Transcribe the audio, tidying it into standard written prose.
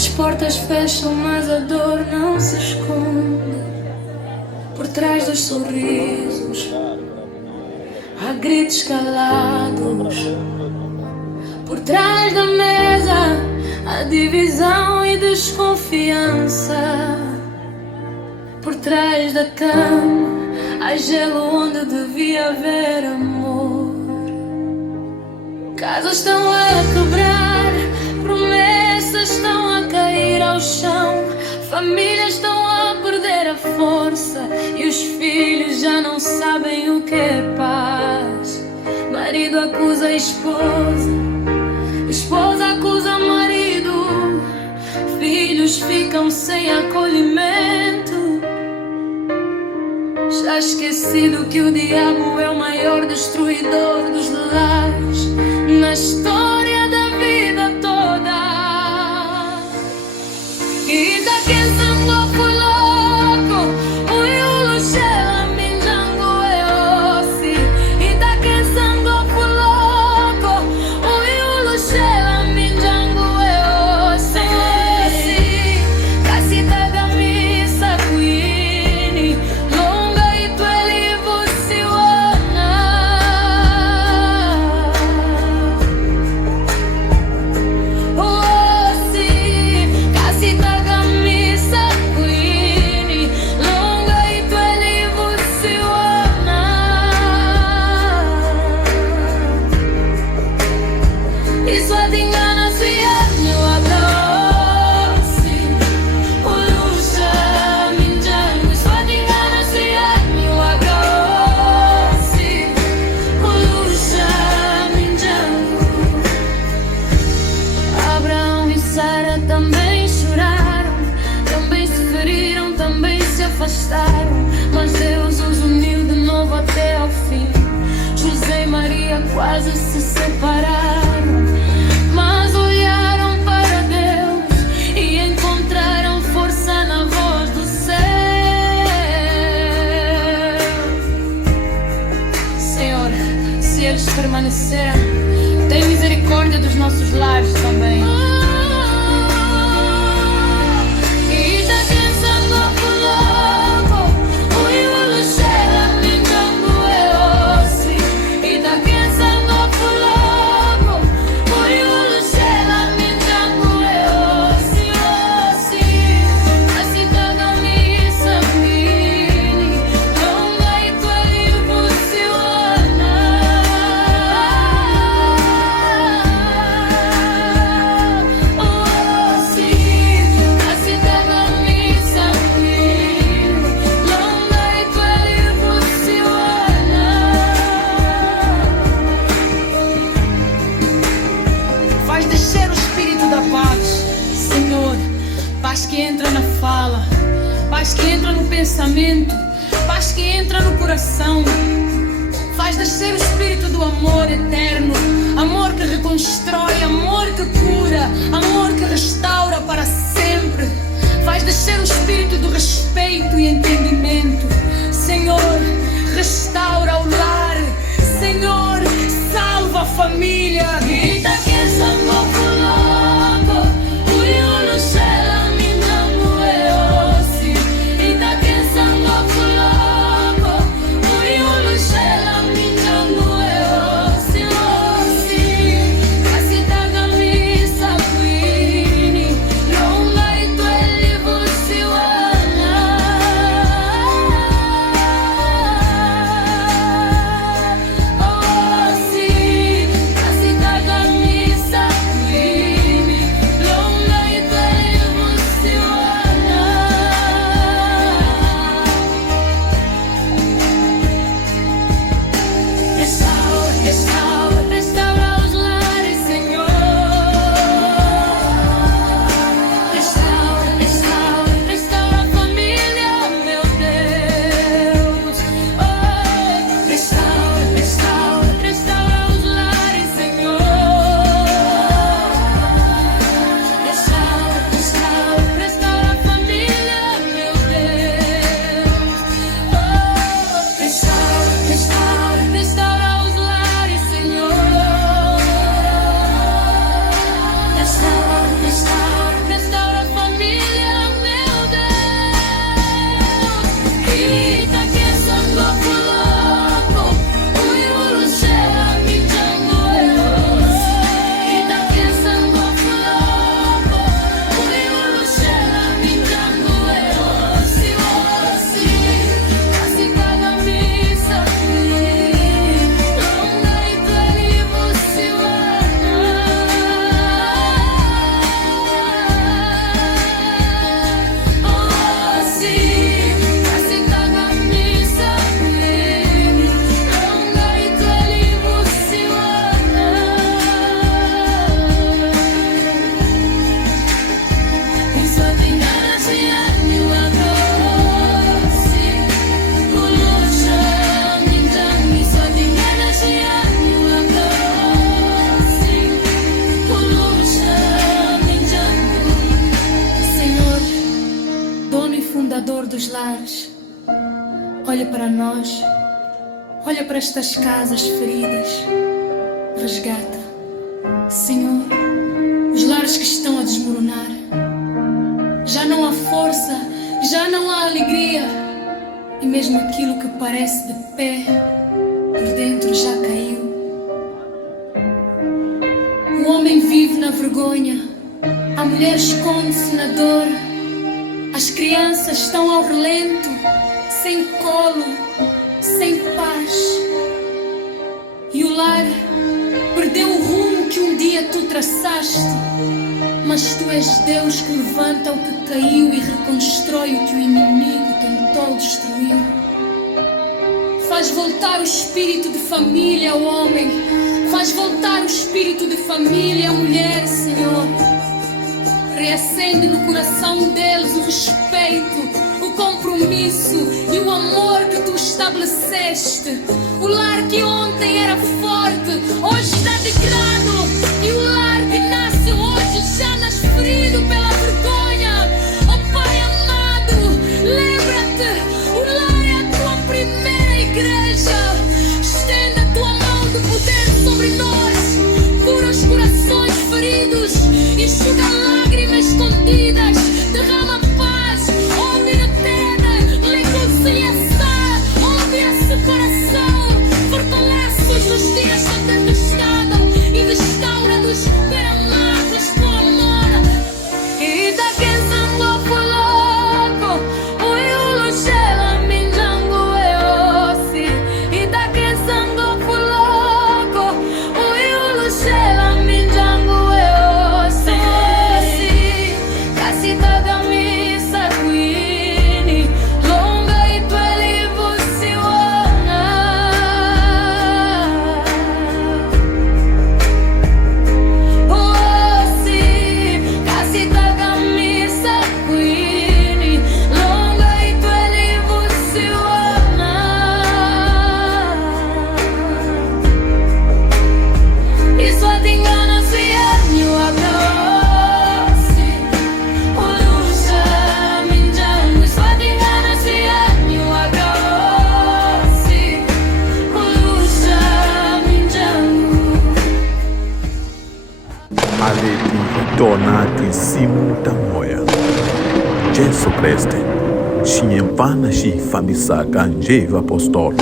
As portas fecham, mas a dor não se esconde. Por trás dos sorrisos há gritos calados. Por trás da mesa há divisão e desconfiança. Por trás da cama há gelo onde devia haver amor. Casas estão a quebrar, promessas estão a cair ao chão, famílias estão a perder a força e os filhos já não sabem o que é paz. Marido acusa a esposa, esposa acusa marido, filhos ficam sem acolhimento. Já esquecido que o diabo é o maior destruidor dos lares na história da vida toda. E daqui sangue foi louco, o iulo chela minjango e ossi. E daqui sangue foi louco, o iulo chela minjango e ossi. Casita da missa queen, longa e tu elivo siwana. Ossi, casita da missa queen, longa e tu elivo siwana. Isso a engana se é meu adoce. O luxa minjango, isso a engana se é meu adoce. O luxa minjango. Abraão e Sara também choraram, também se feriram, também se afastaram, mas Deus os uniu de novo até ao fim. José e Maria quase se separaram, mas olharam para Deus e encontraram força na voz do céu. Senhor, se eles permanecerem, tem misericórdia dos nossos lares também. E daqui sangue logo, o iulo chela minjango e ossi. E daqui sangue logo, o iulo chela minjango e ossi, ossi. A cidade missa mini, longa e tu elivo siwana. Ossi, a cidade missa mini, longa e tu elivo siwana. Faz descer o espírito da paz, Senhor. Paz que entra na fala, paz que entra no pensamento, paz que entra no coração. Faz descer o espírito do amor eterno, amor que reconstrói, amor que cura, amor que restaura para sempre. Faz descer o espírito do respeito e entendimento. Senhor, restaura o lar. Senhor, salva a família. Grita que é sangue logo, o iulo chela minjango e ossi. Grita que é sangue logo, o iulo chela minjango e ossi, ossi. Casita da missa queen, longa e tu elivo siwana. Ossi, casita da Fundador dos lares, olha para nós, olha para estas casas feridas, resgata, Senhor, os lares que estão a desmoronar. Já não há força, já não há alegria, e mesmo aquilo que parece de pé, por dentro já caiu. O homem vive na vergonha, a mulher esconde-se na dor. As crianças estão ao relento, sem colo, sem paz. E o lar perdeu o rumo que um dia tu traçaste. Mas tu és Deus que levanta o que caiu e reconstrói o que o inimigo tentou destruir. Faz voltar o espírito de família ao homem, faz voltar o espírito de família à mulher, Senhor. Reacende no coração deles o respeito, o compromisso e o amor que tu estabeleceste. O lar que ontem era forte, hoje está degrado. E o lar que nasce hoje já nasce ferido pela vergonha. Oh Pai amado, lembra-te, o lar é a tua primeira igreja. Estenda a tua mão de poder sobre nós, cura os corações feridos, enxuga lágrimas escondidas, derrama paz, ouve a terra, reconciliação, ouve esse coração, fortalece-os nos dias da tempestade e restaura-nos para amar-nos com amor. E da quem sangue polaco, o iulo chela minjango eosi. E da quem sangue polaco, o iulo chela minjango eosi. Casita da missa queen, longa e tweli vusiwana. Osi, casita da missa queen, longa e tweli vusiwana. Isso a tingana se anyu abrosi. Ulusha minjangu, isso a tingana se anyu abrosi. Ulusha minjangu. Aleti dona twisimu ta moya Jesu Kriste xiyemfana xi fambisaka njhevi apostolo.